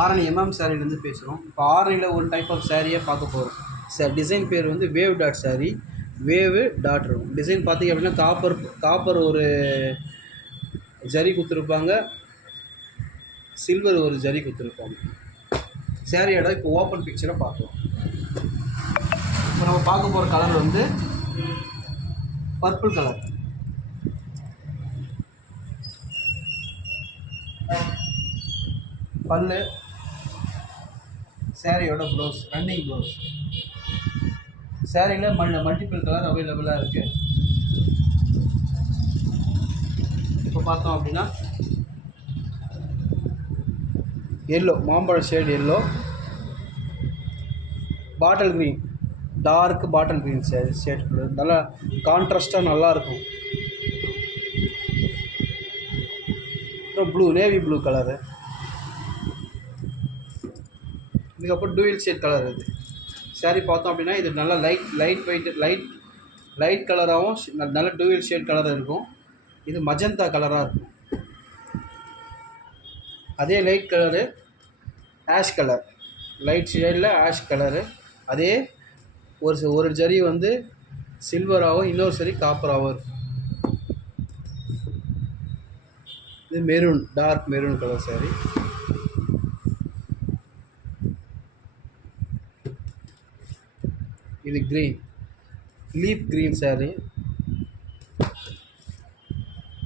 ஆரணி சாரிலேருந்து பேசுகிறோம். இப்போ ஆரணியில் ஒரு டைப் ஆஃப் சாரியை பார்க்க போகிறோம். சார் டிசைன் பேர் வந்து வேவ் டாட் சாரி. வேவு டாட் இருக்கும். டிசைன் பார்த்திங்க அப்படின்னா காப்பர் ஒரு ஜரி குத்துருப்பாங்க, சில்வர் ஒரு ஜரி குத்துருப்பாங்க. சாரியோட இப்போ ஓப்பன் பிக்சரை பார்க்கலாம். இப்போ நம்ம பார்க்க போகிற கலர் வந்து பர்பிள் கலர். பல்லு, சாரியோட ப்ளவுஸ், ரன்னிங் ப்ளவுஸ். சாரியில் மல்டிபிள் கலர் அவைலபிளாக இருக்குது. இப்போ பார்த்தோம் அப்படின்னா எல்லோ, மாம்பழ shade yellow, bottle green, dark bottle green shade நல்லா கான்ட்ராஸ்டாக நல்லாயிருக்கும். அப்புறம் ப்ளூ, நேவி ப்ளூ கலரு. இதுக்கப்புறம் டூயல் ஷேட் கலர். இது சாரி பார்த்தோம் அப்படின்னா இது நல்லா லைட் கலராகவும் நல்ல டூயல் ஷேட் கலராக இருக்கும். இது மஜந்தா கலராக இருக்கும். அதே light colour ash colour, light ஷேடில் ஆஷ் கலரு. அதே ஒரு ஜரி வந்து சில்வராகவும் இன்னொரு சரி காப்பராகவும் இருக்கும். இது maroon, dark maroon colour sari. இது க்ரீன், லீஃப் க்ரீன் சாரி.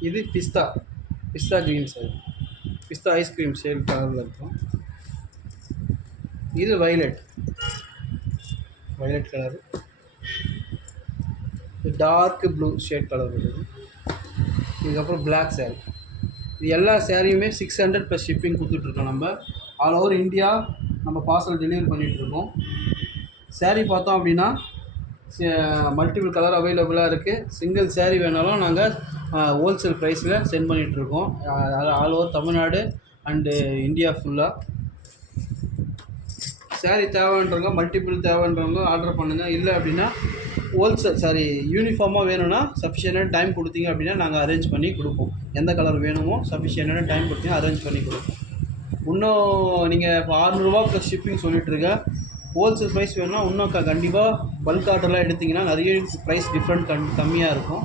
இது பிஸ்தா க்ரீன் சாரி. பிஸ்தா ஐஸ்கிரீம் ஷேட் கலரில் இருக்கும். இது வைலட் கலரு. இது டார்க் ப்ளூ ஷேட் கலர் இருக்குது. இதுக்கப்புறம் பிளாக் சாரி. இது எல்லா சாரியுமே 600 + ஷிப்பிங் கொடுத்துட்ருக்கோம். நம்ம ஆல் ஓவர் இந்தியா நம்ம பார்சல் டெலிவரி பண்ணிகிட்ருக்கோம். சாரீ பார்த்தோம் அப்படின்னா மல்டிபிள் கலர் அவைலபிளாக இருக்குது. சிங்கிள் சாரீ வேணாலும் நாங்கள் ஹோல்சேல் ப்ரைஸில் சென்ட் பண்ணிகிட்ருக்கோம். All over Tamil Nadu and India ஃபுல்லாக. சாரீ தேவைன்றவங்க, மல்டிபிள் தேவைன்றவங்க ஆர்டர் பண்ணுங்கள். இல்லை அப்படின்னா யூனிஃபார்மாக வேணும்னா சஃபிஷியண்டான டைம் கொடுத்தீங்க அப்படின்னா நாங்கள் அரேஞ்ச் பண்ணி கொடுப்போம். எந்த கலர் வேணுமோ சஃபிஷியண்டான டைம் கொடுத்தீங்க அரேஞ்ச் பண்ணி கொடுப்போம். இன்னும் நீங்கள் இப்போ 600 + ஷிப்பிங் சொல்லிகிட்ருக்கேன். ஹோல்சேல் ப்ரைஸ் வேணும்னா இன்னும் கண்டிப்பாக பல்க் ஆர்டர்லாம் எடுத்திங்கன்னா நிறைய ப்ரைஸ் டிஃப்ரெண்ட் கம்மியாக இருக்கும்.